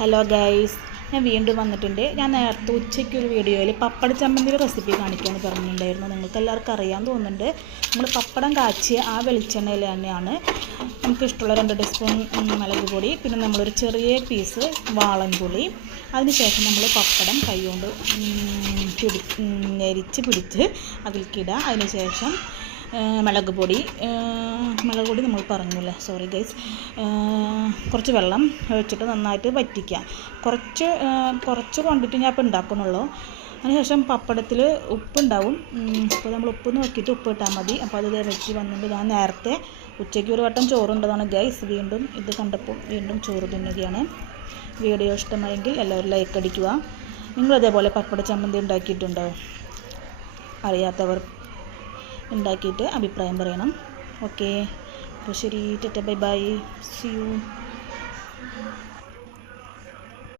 Hello guys, ഞാൻ വീണ്ടും വന്നിട്ടുണ്ട്. ഞാൻ നേരത്തെ ഉച്ചയ്ക്കൊരു വീഡിയോയിൽ പപ്പട ചമ്മന്തിയുടെ റെസിപ്പി കാണിക്കാമെന്ന് പറഞ്ഞിട്ടുണ്ടായിരുന്നു. നിങ്ങൾക്ക് എല്ലാവർക്കും അറിയാൻ തോന്നുന്നുണ്ട്. നമ്മൾ പപ്പടം കാച്ചിയ ആ വെളിച്ചെണ്ണയിൽ തന്നെയാണ് നമുക്ക് ഇഷ്ടമുള്ള 2 ടീസ്പൂൺ മുളക് പൊടി, പിന്നെ നമ്മളൊരു ചെറിയ പീസ് വാളൻപുളി, അതിനുശേഷം നമ്മൾ പപ്പടം കൈകൊണ്ട് ഞെരിച്ച് പിടിച്ച് അതിലേക്കിടുക. അതിനുശേഷം മുളക് പൊടി നമ്മൾ പറഞ്ഞില്ലേ, സോറി ഗൈസ്, കുറച്ച് വെള്ളം ഒഴിച്ചിട്ട് നന്നായിട്ട് വറ്റിക്കുക. കുറച്ച് ക്വാണ്ടിറ്റി ഞാൻ ഇപ്പോൾ ഉണ്ടാക്കുന്നുള്ളൂ. അതിനുശേഷം പപ്പടത്തിൽ ഉപ്പുണ്ടാവും. അപ്പോൾ നമ്മൾ ഉപ്പ് നോക്കിയിട്ട് ഉപ്പ് ഇട്ടാൽ മതി. അപ്പോൾ അത് വറ്റി വന്നിട്ട് ഞാൻ നേരത്തെ ഉച്ചയ്ക്ക് ഒരു വട്ടം ചോറുണ്ടതാണ് ഗൈസ്. വീണ്ടും ഇത് കണ്ടപ്പോൾ വീണ്ടും ചോറ് തിന്നുകയാണ്. വീഡിയോ ഇഷ്ടമായെങ്കിൽ എല്ലാവരും ലൈക്ക് അടിക്കുക. നിങ്ങളതേപോലെ പപ്പട ചമ്മന്തി ഉണ്ടാക്കിയിട്ടുണ്ടോ? അറിയാത്തവർ ഉണ്ടാക്കിയിട്ട് അഭിപ്രായം പറയണം. ഓക്കെ, അപ്പോൾ ശരി, ബൈ ബൈ, സി യു.